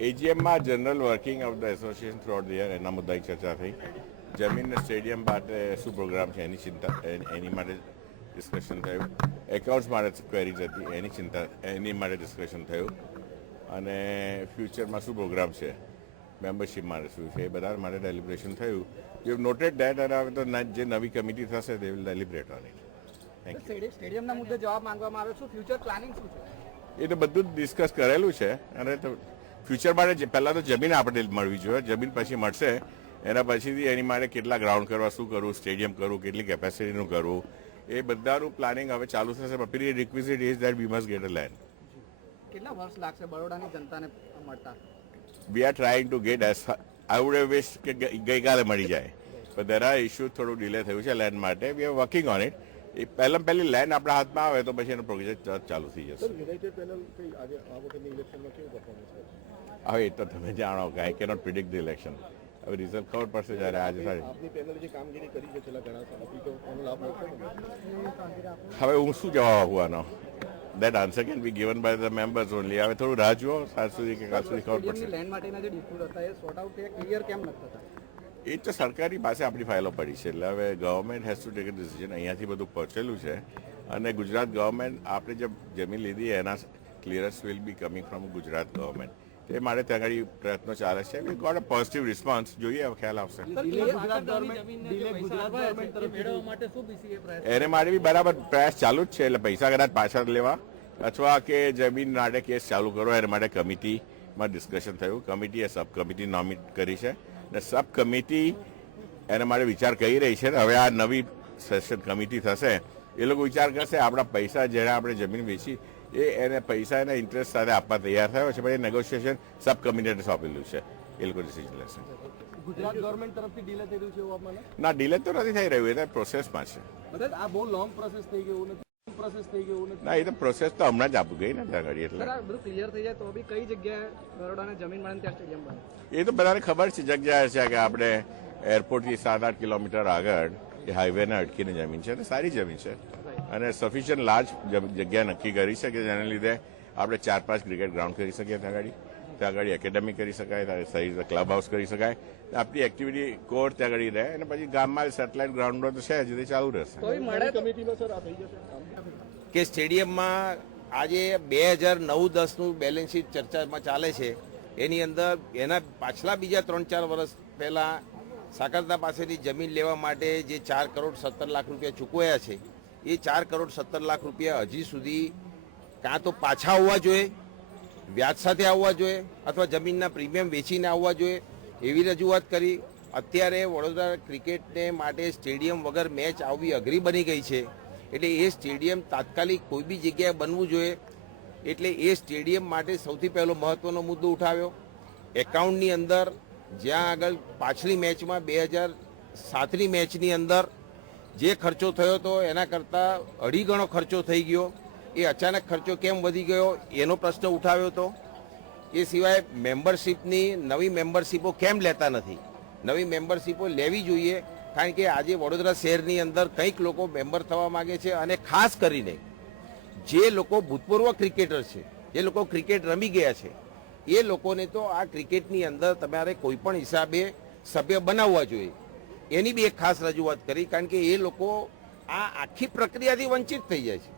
એજીએમમાં general working of the association throughout the year એના મુદ્દાની ચર્ચા થઈ. જમીન સ્ટેડિયમ માટે શું પ્રોગ્રામ છે એની ચિંતા, એની માટે ડિસ્કશન થયું. એકાઉન્ટ્સ માટે ક્વેરીઝ હતી એની માટે ડિસ્કશન થયું. અને ફ્યુચરમાં શું પ્રોગ્રામ છે, મેમ્બરશીપ માટે શું છે, એ બધા માટે ડેલિબ્રેશન થયું. You noted that. અને હવે તો જે નવી કમિટી થશે તે will deliberate on it. Thank you. સ્ટેડિયમના મુદ્દે જવાબ માંગવામાં આવ્યો છે. ફ્યુચર પ્લાનિંગ શું છે? એ તો બધું જ ડિસ્કસ કરેલું છે. અને તો ફ્યુચર માટે પહેલાં તો જમીન આપણે મળવી જોઈએ. જમીન પછી મળશે, એના પછીથી એની માટે કેટલા ગ્રાઉન્ડ કરવા, શું કરવું, સ્ટેડિયમ કરવું, કેટલી કેપેસિટીનું કરવું, એ બધાનું પ્લાનિંગ હવે ચાલુ થશે. Prerequisite is that we must get a land. કેટલા વર્ષ લાગશે બરોડાની જનતાને મળતા? We are trying to get as I would have wish કે ગઈકાલે મળી જાય, પણ દેર આર ઇસ્યુ, થોડું ડિલે થયું છે લેન્ડ માટે. We are working on it. એ પહેલી લેન્ડ આપણા હાથમાં આવે તો પછી એનો પ્રોજેક્ટ ચાલુ થઈ જશે. હવે એ તો તમે જાણો કે I cannot predict the election. હવે રિઝલ્ટ ખબર પડશે જ્યારે આજે હવે હું શું જવાબ આપવાનો? That answer can be given by the members only. હવે થોડું રાહ જુઓ, સાંજ સુધી કે કાલ સુધી ખબર પડશે. લેન્ડ માટેના જે ડિસ્પ્યુટ હતા એ સોર્ટ આઉટ ક્લિયર કેમ નથી થતા? એ તો સરકારની પાસે આપણી ફાઇલો પડી છે. એટલે હવે government has to take a decision. અહીંયાથી બધું પહોંચેલું છે. અને ગુજરાત ગવર્મેન્ટ, આપણે જે જમીન લીધી એના clearance will be coming from Gujarat government. તે માટે ત્યાં આગળ પ્રયત્નો ચાલે છે. We got a positive response. જોઈએ હવે ખ્યાલ આવશે. એને માટે બી બરાબર પ્રયાસ ચાલુ જ છે. એટલે પૈસા કદાચ પાછા લેવા અથવા કે જમીન માટે કેસ ચાલુ કરો, એના માટે કમિટીમાં ડિસ્કશન થયું. કમિટીએ સબ કમિટી નોમિનેટ કરી છે. અને સબ કમિટી એના માટે વિચાર કરી રહી છે. હવે આ નવી સેશન કમિટી થશે, એ લોકો વિચાર કરશે આપણા પૈસા જેને આપણે જમીન વેચી એને પૈસા એના ઇન્ટરેસ્ટ સાથે આપવા તૈયાર થયો છે. પછી નેગોશિએશન સબ કમિટીને સોંપેલું છે. એ લોકો ડિસિઝન લેશે. ગુજરાત ગવર્મેન્ટ તરફથી ડિલે થઈ રહ્યું છે એવું આપને? ના, ડિલે તો નથી થઈ રહ્યું. એ પ્રોસેસમાં છે. આ બહુ લોંગ પ્રોસેસ થઈ ગયું નથી? ના, એ તો પ્રોસેસ તો હમણાં જ આપી ગઈ ને ત્યાં આગળ. એટલે બધું ક્લિયર થઈ જાય તો બી કઈ જગ્યાએ બરોડાને જમીન મળે ત્યાં સ્ટેડિયમ બને? એ તો બધાને ખબર છે. જગ્યા છે કે આપણે એરપોર્ટથી 7-8 કિલોમીટર આગળ એ હાઈવેને અટકીને જમીન છે. સારી જમીન છે અને સફિશિયન્ટ લાર્જ જગ્યા નક્કી કરી છે કે જેને લીધે આપણે 4-5 ક્રિકેટ ગ્રાઉન્ડ કરી શકીએ. ત્યાં આગળ એકેડેમી કરી શકાય, સાઈઝ ક્લબ હાઉસ કરી શકાય. આપણી એક્ટિવિટી કોર ત્યાં આગળ રહે. અને પછી ગામમાં સેટેલાઇટ ગ્રાઉન્ડો તો છે જ, તે ચાલુ રહેશે. કે સ્ટેડિયમમાં આજે 2009-10નું બેલેન્સ શીટ ચર્ચામાં ચાલે છે. એની અંદર એના પાછલા બીજા 3-4 વર્ષ પહેલાં સાકરતા પાસેની જમીન લેવા માટે જે 4 કરોડ 17 લાખ રૂપિયા ચૂકવ્યા છે, એ 4 કરોડ 17 લાખ રૂપિયા હજી સુધી કાં તો પાછા આવવા જોઈએ, વ્યાજ સાથે આવવા જોઈએ, અથવા જમીનના પ્રીમિયમ વેચીને આવવા જોઈએ, એવી રજૂઆત કરી. અત્યારે વડોદરા ક્રિકેટને માટે સ્ટેડિયમ વગર મેચ આવવી અઘરી બની ગઈ છે. એટલે એ સ્ટેડિયમ તાત્કાલિક કોઈ બી જગ્યાએ બનવું જોઈએ. એટલે એ સ્ટેડિયમ માટે સૌથી પહેલો મહત્વનો મુદ્દો ઉઠાવ્યો. એકાઉન્ટની અંદર જ્યાં આગળ પાછલી મેચમાં 2007ની મેચની અંદર જે ખર્ચો થયો હતો એના કરતાં 2.5 ગણો ખર્ચો થઈ ગયો. એ અચાનક ખર્ચો કેમ વધી ગયો એનો પ્રશ્ન ઉઠાવ્યો હતો. એ સિવાય મેમ્બરશીપની નવી મેમ્બરશીપો કેમ લેતા નથી? નવી મેમ્બરશીપો લેવી જોઈએ. કારણ કે આજે વડોદરા શહેરની અંદર કંઈક લોકો મેમ્બર થવા માગે છે. અને ખાસ કરીને જે લોકો ભૂતપૂર્વ ક્રિકેટર છે, જે લોકો ક્રિકેટ રમી ગયા છે, એ લોકોને તો આ ક્રિકેટની અંદર તમારે કોઈ પણ હિસાબે સભ્ય બનાવવા જોઈએ. એની બી એક ખાસ રજૂઆત કરી. કારણ કે એ લોકો આ આખી પ્રક્રિયાથી વંચિત થઈ જાય છે.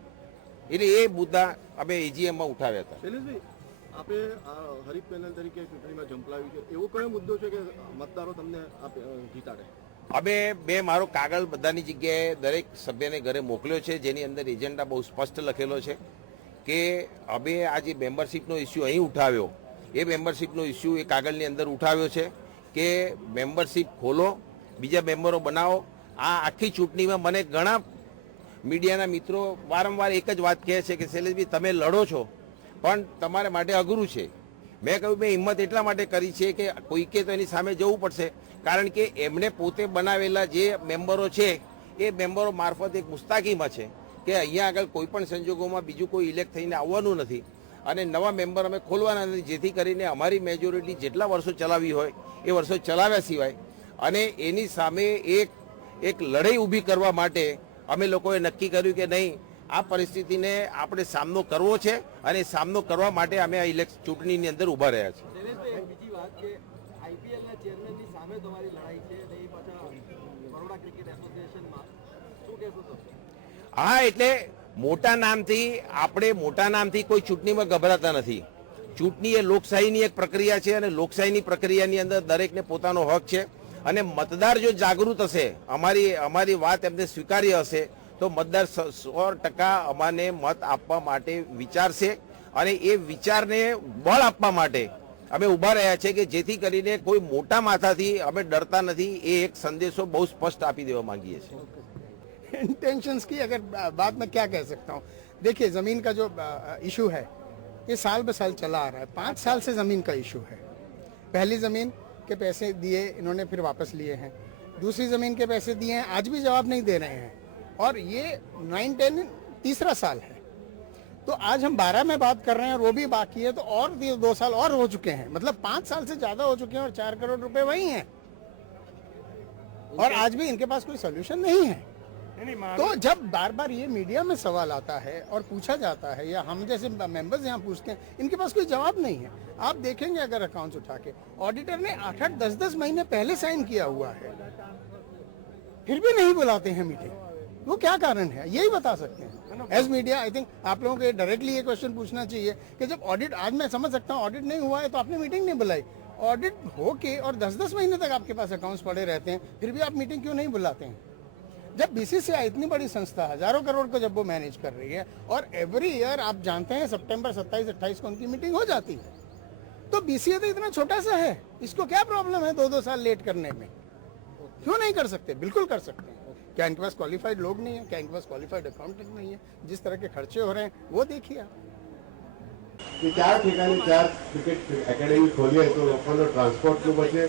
એટલે એ મુદ્દા અમે એજીએમમાં ઉઠાવ્યા હતા. શૈલેષભાઈ, આપણે હરીફ પેનલ તરીકે ચૂંટણીમાં ઝંપલાવ્યું છે, એવો કયો મુદ્દો છે કે મતદારો તમને જીતાડે? અમે મેં મારો કાગળ બધાની જગ્યાએ દરેક સભ્યને ઘરે મોકલ્યો છે, જેની અંદર એજન્ડા બહુ સ્પષ્ટ લખેલો છે કે અમે આ જે મેમ્બરશીપનો ઇસ્યુ અહીં ઉઠાવ્યો, એ મેમ્બરશીપનો ઇસ્યુ એ કાગળની અંદર ઉઠાવ્યો છે કે મેમ્બરશીપ ખોલો, બીજા મેમ્બરો બનાવો. આ આખી ચૂંટણીમાં મને ઘણા મીડિયાના મિત્રો વારંવાર એક જ વાત કહે છે કે શૈલેષભાઈ તમે લડો છો પણ તમારા માટે અઘરું છે. મેં કહ્યું મેં હિંમત એટલા માટે કરી છે કે કોઈકે તો એની સામે જવું પડશે. કારણ કે એમણે પોતે બનાવેલા જે મેમ્બરો છે એ મેમ્બરો મારફત એક મુસ્તાકીમાં છે કે અહીંયા આગળ કોઈ પણ સંજોગોમાં બીજું કોઈ ઇલેક્ટ થઈને આવવાનું નથી અને નવા મેમ્બર અમે ખોલવાના નથી, જેથી કરીને અમારી મેજોરિટી જેટલા વર્ષો ચલાવી હોય એ વર્ષો ચલાવ્યા સિવાય અને એની સામે એક લડાઈ ઊભી કરવા માટે અમે લોકોએ નક્કી કર્યું કે નહીં, આ પરિસ્થિતિને આપણે સામનો કરવો છે અને સામનો કરવા માટે અમે આ ચૂંટણીની અંદર ઊભા રહ્યા છીએ. વાત કે આઈપીએલ ના ચેરમેન ની સામે તમારી લડાઈ છે અને એ પાછા બરોડા ક્રિકેટ એસોસિએશનમાં શું કહેશો તમે? હા, એટલે મોટા નામથી કોઈ ચૂંટણીમાં ગભરાતા નથી. ચૂંટણી એ લોકશાહીની એક પ્રક્રિયા છે અને લોકશાહીની પ્રક્રિયાની અંદર દરેકને પોતાનો હક છે અને મતદાર જો જાગૃત હશે, અમારી વાત એમને સ્વીકાર્ય હશે તો મતદાર 100% અમાને મત આપવા માટે વિચારશે અને એ વિચારને બળ આપવા માટે અમે ઉભા રહ્યા છે કે જેથી કરીને કોઈ મોટા માથાથી અમે ડરતા નથી. એ એક સંદેશો બહુ સ્પષ્ટ આપી દેવા માંગીએ છીએ. इंटेंशंस की अगर बात मैं क्या कह सकता हूँ, देखिए ज़मीन का जो इशू है ये साल ब साल चला आ रहा है. 5 साल से ज़मीन का इशू है. पहली ज़मीन के पैसे दिए इन्होंने फिर वापस लिए हैं, दूसरी ज़मीन के पैसे दिए हैं आज भी जवाब नहीं दे रहे हैं और ये 9-10 तीसरा साल है. तो आज हम 12 में बात कर रहे हैं और वो भी बाकी है, तो और 2 साल और हो चुके हैं, मतलब 5 साल से ज़्यादा हो चुके हैं और 4 करोड़ रुपए वही हैं और आज भी इनके पास कोई सोल्यूशन नहीं है. तो जब बार बार ये मीडिया में सवाल आता है और पूछा जाता है या हम जैसे मेंबर्स यहाँ पूछते हैं, इनके पास कोई जवाब नहीं है. आप देखेंगे अगर अकाउंट्स उठा के ऑडिटर ने 8-8, 10-10 महीने पहले साइन किया हुआ है, फिर भी नहीं बुलाते हैं मीटिंग. वो क्या कारण है, यही बता सकते हैं. एज मीडिया आई थिंक आप लोगों को डायरेक्टली ये क्वेश्चन पूछना चाहिए कि जब ऑडिट, आज मैं समझ सकता हूँ ऑडिट नहीं हुआ है तो आपने मीटिंग नहीं बुलाई. ऑडिट हो के और 10-10 महीने तक आपके पास अकाउंट्स पड़े रहते हैं, फिर भी आप मीटिंग क्यों नहीं बुलाते हैं? जब बीसीसीआई इतनी बड़ी संस्था हजारों करोड़ को जब वो मैनेज कर रही है और एवरी ईयर आप जानते हैं सितंबर 27-28 को उनकी मीटिंग हो जाती है, तो बीसीए तो इतना छोटा सा है, इसको क्या प्रॉब्लम है 2-2 साल लेट करने में? क्यों नहीं कर सकते? बिल्कुल कर सकते हैं. क्या इनके पास क्वालिफाइड लोग नहीं है? क्या इनके पास क्वालिफाइड अकाउंटेंट नहीं है? जिस तरह के खर्चे हो रहे हैं वो देखिए आप. ચાર ઠેકાણે 4 ક્રિકેટ એકેડેમી ખોલી હોય તો લોકોનો ટ્રાન્સપોર્ટનું બચે,